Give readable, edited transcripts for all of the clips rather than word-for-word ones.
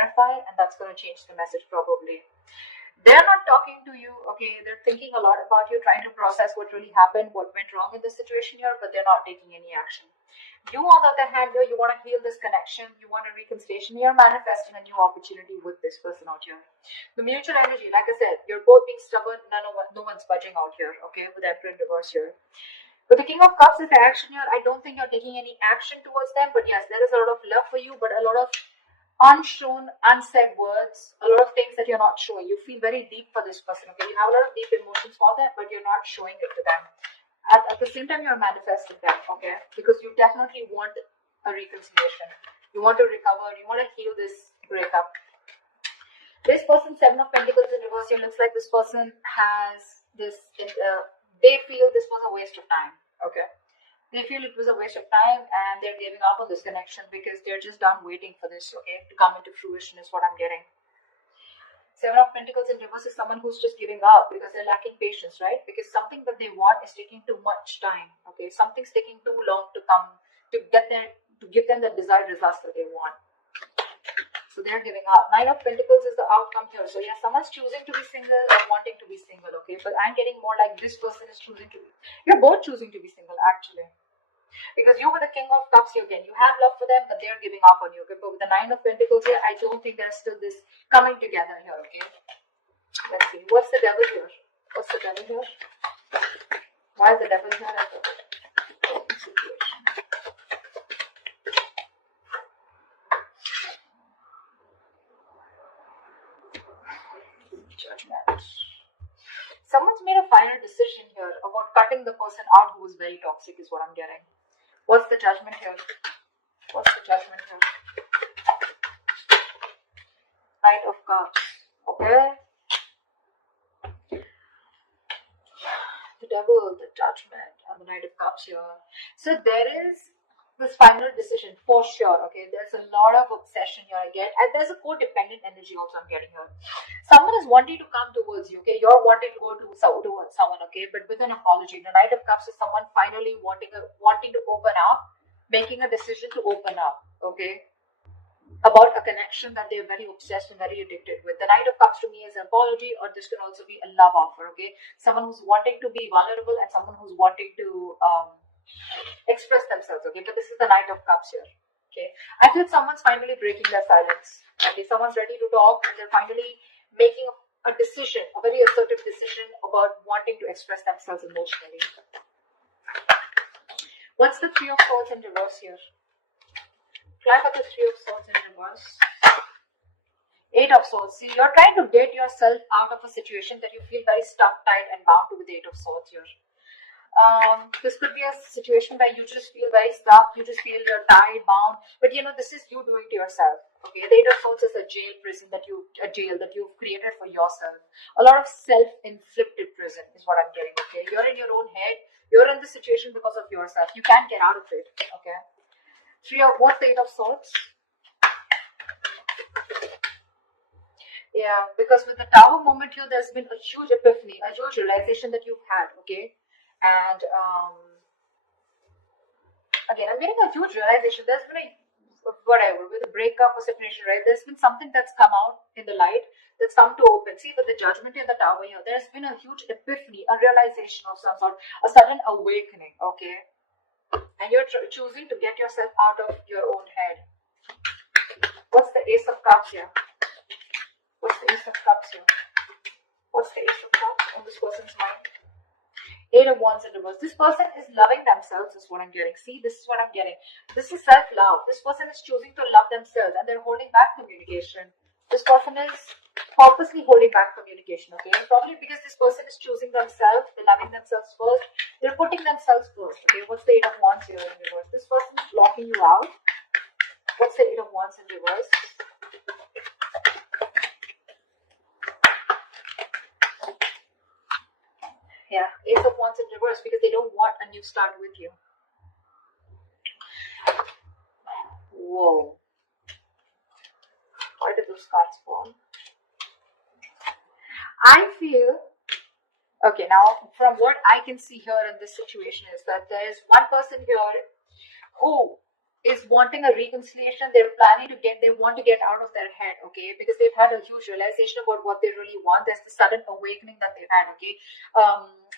clarify, and that's going to change the message probably. They're not talking to you, okay? They're thinking a lot about you, trying to process what really happened, what went wrong in this situation here, but they're not taking any action. You, on the other hand, here, you want to heal this connection, you want a reconciliation, you're manifesting a new opportunity with this person out here. The mutual energy, like I said, you're both being stubborn, no one's budging out here, okay, with Emperor in reverse here. With the King of Cups is the action here. I don't think you're taking any action towards them, but yes, there is a lot of love for you, but a lot of unshown, unsaid words, a lot of things that you're not showing. You feel very deep for this person, okay? You have a lot of deep emotions for them, but you're not showing it to them. At the same time, you're manifesting them, okay? Because you definitely want a reconciliation. You want to recover. You want to heal this breakup. This person, Seven of Pentacles in reverse, it looks like this person has this, they feel this was a waste of time, okay? They feel it was a waste of time and they're giving up on this connection because they're just done waiting for this, okay, to come into fruition is what I'm getting. Seven of Pentacles in reverse is someone who's just giving up because they're lacking patience, right? Because something that they want is taking too much time, okay? Something's taking too long to come, to give them the desired results that they want. So they're giving up. Nine of Pentacles is the outcome here. So yeah, someone's choosing to be single or wanting to be single, okay? But I'm getting more like this person is choosing to be, you're both choosing to be single actually. Because you with the King of Cups here again, you have love for them, but they're giving up on you, okay? But with the Nine of Pentacles here, I don't think there's still this coming together here, okay? Let's see. What's the Devil here? What's the Devil here? Why is the Devil here? Judgment. Someone's made a final decision here about cutting the person out who was very toxic is what I'm getting. What's the Judgment here? What's the Judgment here? Knight of Cups. Okay. The Devil, the Judgment, and the Knight of Cups here. So there is this final decision for sure, okay? There's a lot of obsession here I get, and there's a codependent energy also I'm getting here. Someone is wanting to come towards you, okay? You're wanting to go towards someone, okay? But with an apology. The Knight of Cups is someone finally wanting to open up, making a decision to open up, okay? About a connection that they're very obsessed and very addicted with. The Knight of Cups to me is an apology, or this can also be a love offer, okay? Someone who's wanting to be vulnerable and someone who's wanting to express themselves, okay? But this is the Knight of Cups here, okay? I feel someone's finally breaking their silence, okay? Someone's ready to talk and they're finally making a decision, a very assertive decision about wanting to express themselves emotionally. What's the Three of Swords in reverse here? Fly for the Three of Swords in reverse. Eight of Swords. See, you're trying to get yourself out of a situation that you feel very stuck, tight, and bound to with the Eight of Swords here. This could be a situation where you just feel very stuck, you just feel you're tied, bound, but you know, this is you doing to yourself, okay? The Eight of Swords is a jail that you've created for yourself. A lot of self-inflicted prison is what I'm getting, okay? You're in your own head, you're in this situation because of yourself, you can't get out of it, okay? What's the Eight of Swords? Yeah, because with the Tower moment here, there's been a huge epiphany, a huge realization that you've had, okay? And again, I'm getting a huge realization. There's been with a breakup or separation, right? There's been something that's come out in the light, that's come to open. See, with the Judgment in the Tower here, there's been a huge epiphany, a realization of some sort, a sudden awakening, okay? And you're choosing to get yourself out of your own head. What's the Ace of Cups here? What's the Ace of Cups here? What's the Ace of Cups on this person's mind? Eight of Wands in reverse. This person is loving themselves is what I'm getting. See, this is what I'm getting. This is self-love. This person is choosing to love themselves and they're holding back communication. This person is purposely holding back communication, okay? Probably because this person is choosing themselves, they're loving themselves first, they're putting themselves first, okay? What's the Eight of Wands here in reverse? This person is blocking you out. What's the Eight of Wands in reverse? Yeah, Ace of Wands in reverse because they don't want a new start with you. Whoa. Why did those cards fall? I feel, okay, now from what I can see here in this situation is that there is one person here who is wanting a reconciliation. They're planning to get, they want to get out of their head, okay, because they've had a huge realization about what they really want. There's the sudden awakening that they've had, okay.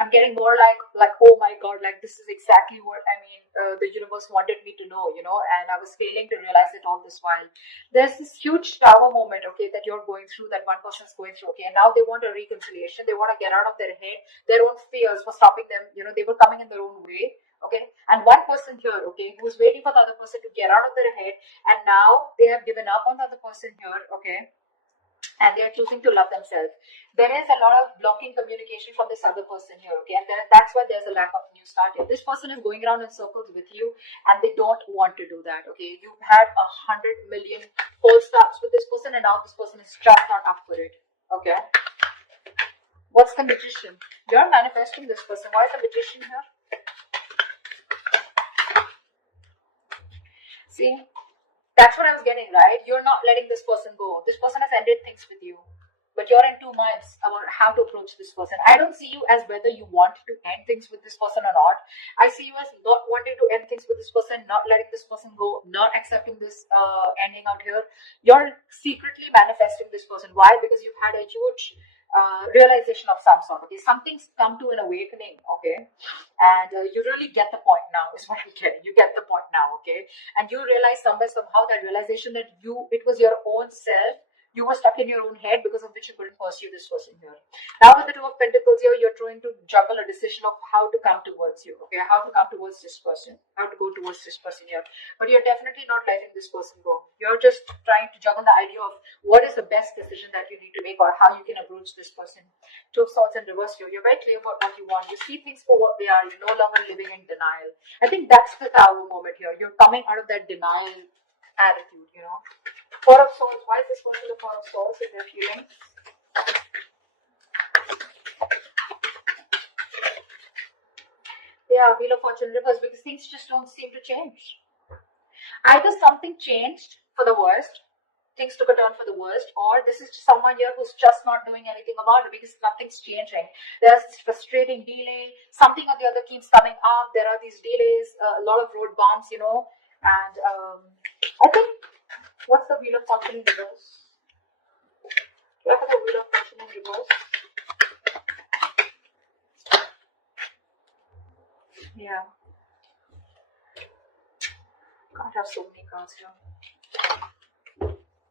I'm getting more like, oh my god, like this is exactly what I mean, the universe wanted me to know, you know, and I was failing to realize it all this while. There's this huge tower moment, okay, that you're going through, that one person is going through, okay, and now they want a reconciliation. They want to get out of their head, their own fears for stopping them, you know, they were coming in their own way. Okay, and one person here, okay, who's waiting for the other person to get out of their head, and now they have given up on the other person here, okay, and they are choosing to love themselves. There is a lot of blocking communication from this other person here, okay, and that's why there's a lack of new start here. This person is going around in circles with you, and they don't want to do that, okay. You've had 100 million false starts with this person, and now this person is just not up for it, okay. What's the Magician? You're manifesting this person. Why is the Magician here? See, that's what I was getting, right? You're not letting this person go. This person has ended things with you, but you're in two minds about how to approach this person. I don't see you as whether you want to end things with this person or not. I see you as not wanting to end things with this person, not letting this person go, not accepting this ending out here. You're secretly manifesting this person. Why? Because you've had a huge realization of some sort, okay. Something's come to an awakening, okay, and you really get the point now, is what I'm getting. You get the point now, okay, and you realize somehow that realization that it was your own self. You were stuck in your own head, because of which you couldn't pursue this person here. Now with the Two of Pentacles here, you're trying to juggle a decision of how to come towards you, okay, how to come towards this person, how to go towards this person here. But you're definitely not letting this person go. You're just trying to juggle the idea of what is the best decision that you need to make, or how you can approach this person. Two of Swords in reverse here. You're very clear about what you want. You see things for what they are. You're no longer living in denial. I think that's the Tower moment here. You're coming out of that denial attitude, you know. Four of Swords. Why is this person the Four of Swords in their feelings? Yeah, Wheel of Fortune reverse, because things just don't seem to change. Either something changed for the worst, things took a turn for the worst, or this is just someone here who's just not doing anything about it, because nothing's changing. There's frustrating delay, something or the other keeps coming up. There are these delays, a lot of road bumps, you know, and I think, what's the Wheel of Fortune in reverse? Look at the Wheel of Fortune in reverse. Yeah. Can't have so many cards here.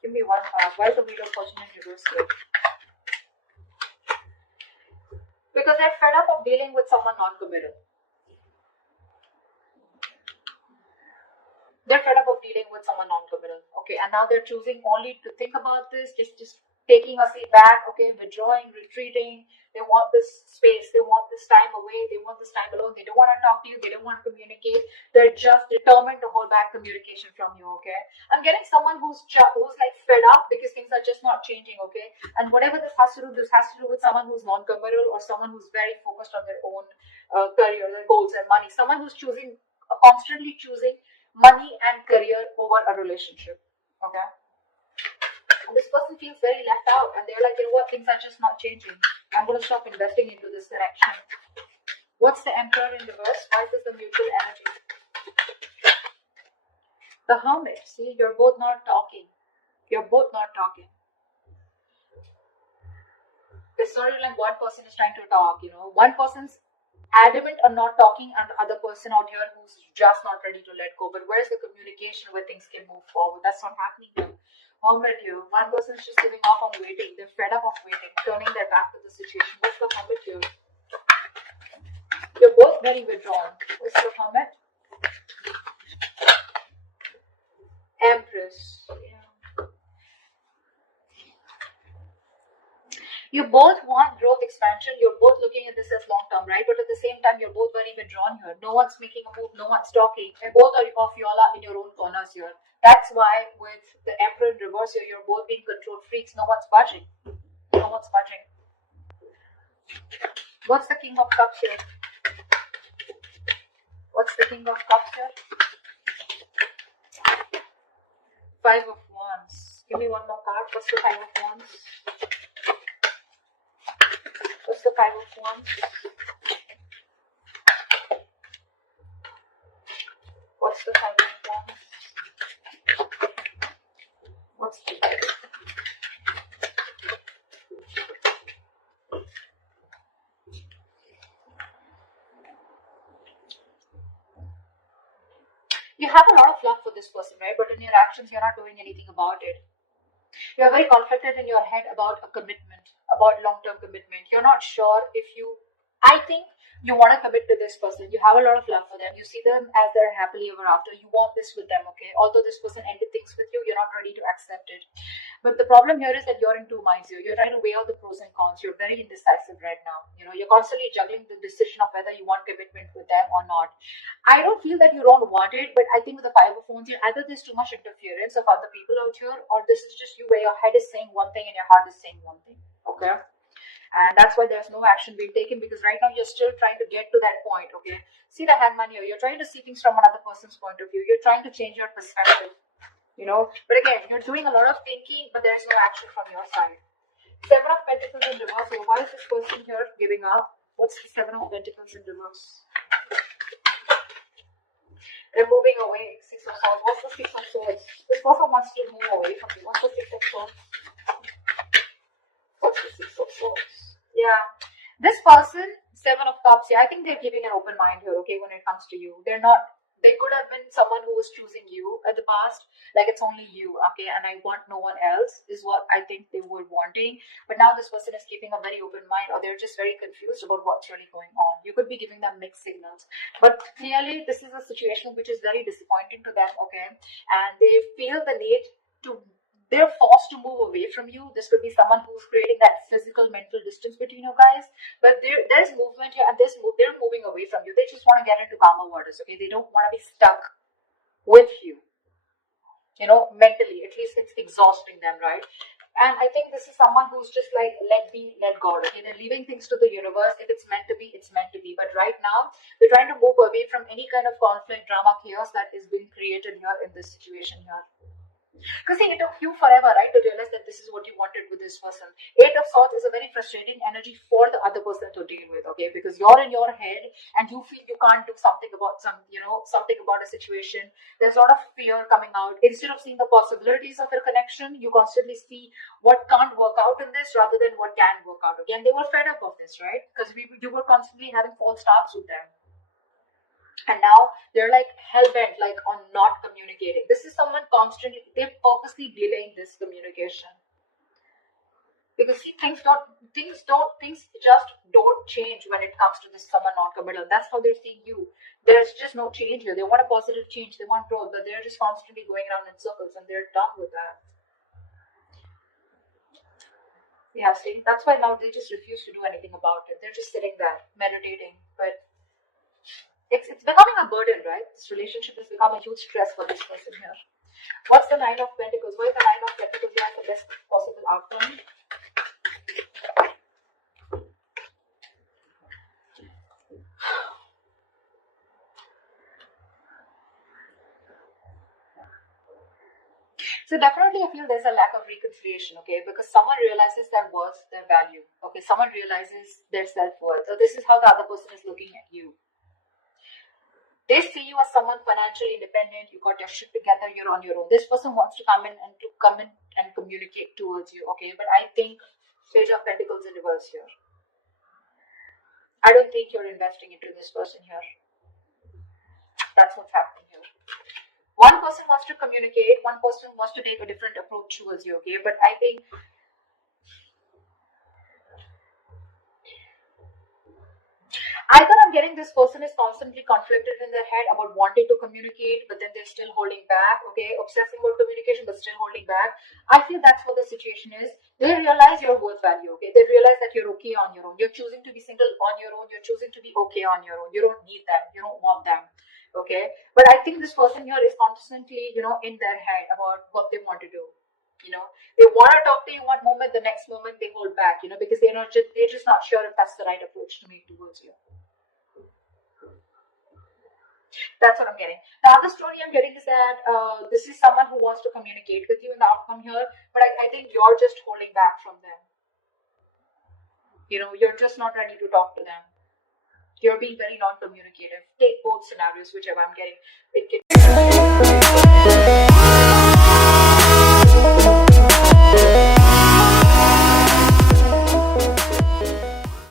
Give me one card. Why is the Wheel of Fortune in reverse here? Because they're fed up of dealing with someone non-committal. They're fed up of dealing with someone non-committal. Okay, and now they're choosing only to think about this, just taking a seat back, okay, withdrawing, retreating. They want this space, they want this time away, they want this time alone. They don't want to talk to you, they don't want to communicate. They're just determined to hold back communication from you, okay. I'm getting someone who's like fed up because things are just not changing, okay. And whatever this has to do with someone who's non-committal, or someone who's very focused on their own career, their goals and money. Someone who's constantly choosing money and career over a relationship, okay. And this person feels very left out, and they're like, you know what, things are just not changing. I'm going to stop investing into this direction. What's the Emperor in reverse? Why is this the mutual energy? The Hermit. See, you're both not talking. You're both not talking. It's sort of like one person is trying to talk, you know. One person's adamant on not talking, and the other person out here who's just not ready to let go. But where's the communication where things can move forward? That's not happening here. Hermit here. One person's just giving up on waiting. They're fed up of waiting, turning their back to the situation. What's the Hermit here? You're both very withdrawn. What's the Hermit? Empress. Yeah. You both want growth, expansion. You're both looking at this as long term, right? But at the same time, you're both very withdrawn here. No one's making a move, no one's talking. And both are off y'all in your own corners here. That's why with the Emperor in reverse here, you're both being control freaks. No one's budging. No one's budging. What's the King of Cups here? What's the King of Cups here? Five of Wands. Give me one more card. What's the Five of Wands? What's the Five of Wands? What's the Five of Wands? You have a lot of love for this person, right? But in your actions, you're not doing anything about it. You're very conflicted in your head about a commitment, about long-term commitment. You're not sure if you, I think you want to commit to this person. You have a lot of love for them. You see them as they're happily ever after. You want this with them, okay? Although this person ended things with you, you're not ready to accept it. But the problem here is that you're in two minds here. You're trying to weigh out the pros and cons. You're very indecisive right now. You know, you're constantly juggling the decision of whether you want commitment with them or not. I don't feel that you don't want it, but I think with the Five of Wands here, either there's too much interference of other people out here, or this is just you where your head is saying one thing and your heart is saying one thing, okay? And that's why there's no action being taken, because right now you're still trying to get to that point, okay? See the Hangman here. You're trying to see things from another person's point of view. You're trying to change your perspective, you know? But again, you're doing a lot of thinking, but there's no action from your side. Seven of Pentacles in reverse. So why is this person here giving up? What's the Seven of Pentacles in reverse? They're moving away. Six of Swords. What's the Six of Swords? This person wants to move away from you. What's the Six of Swords? What's the Six of Swords? Yeah. This person, Seven of Cups, yeah, I think they're keeping an open mind here, okay, when it comes to you. They're not, they could have been someone who was choosing you at the past, like it's only you, okay, and I want no one else, is what I think they were wanting. But now this person is keeping a very open mind, or they're just very confused about what's really going on. You could be giving them mixed signals. But clearly, this is a situation which is very disappointing to them, okay, and they feel the need to, they're forced to move away from you. This could be someone who's creating that physical, mental distance between you guys. But there's movement here, and they're moving away from you. They just want to get into calmer waters, okay? They don't want to be stuck with you, you know, mentally. At least it's exhausting them, right? And I think this is someone who's just like, let be, let God, okay? They're leaving things to the universe. If it's meant to be, it's meant to be. But right now, they're trying to move away from any kind of conflict, drama, chaos that is being created here in this situation here. Because see, it took you forever, right, to realize that this is what you wanted with this person. Eight of Swords is a very frustrating energy for the other person to deal with, okay? Because you're in your head and you feel you can't do something about something about a situation. There's a lot of fear coming out. Instead of seeing the possibilities of your connection, you constantly see what can't work out in this rather than what can work out. Again, they were fed up of this, right? Because you were constantly having false starts with them. And now they're like hell-bent, like on not communicating. This is someone constantly, they're purposely delaying this communication. Because see, things just don't change when it comes to this someone not committal. That's how they're seeing you. There's just no change here. They want a positive change, they want growth, but they're just constantly going around in circles, and they're done with that. Yeah, see, that's why now they just refuse to do anything about it. They're just sitting there, meditating, but it's becoming a burden, right? This relationship has become a huge stress for this person here. What's the Nine of Pentacles? What is the Nine of Pentacles behind the best possible outcome? So definitely I feel there's a lack of reconciliation, okay? Because someone realizes their worth, their value, okay? Someone realizes their self-worth. So this is how the other person is looking at you. They see you as someone financially independent. You got your shit together. You're on your own. This person wants to come in and communicate towards you. Okay, but I think Page of Pentacles in reverse here. I don't think you're investing into this person here. That's what's happening here. One person wants to communicate. One person wants to take a different approach towards you. Okay, but I think either I'm getting this person is constantly conflicted in their head about wanting to communicate, but then they're still holding back, okay? Obsessing about communication, but still holding back. I feel that's what the situation is. They realize your worth value, okay? They realize that you're okay on your own. You're choosing to be single on your own. You're choosing to be okay on your own. You don't need them. You don't want them, okay? But I think this person here is constantly, in their head about what they want to do. They want to talk to you one moment, the next moment they hold back, because they're just not sure if that's the right approach to make towards you. That's what I'm getting. The other story I'm getting is that this is someone who wants to communicate with you in the outcome here, but I think you're just holding back from them. You're just not ready to talk to them. You're being very non-communicative. Take both scenarios, whichever I'm getting.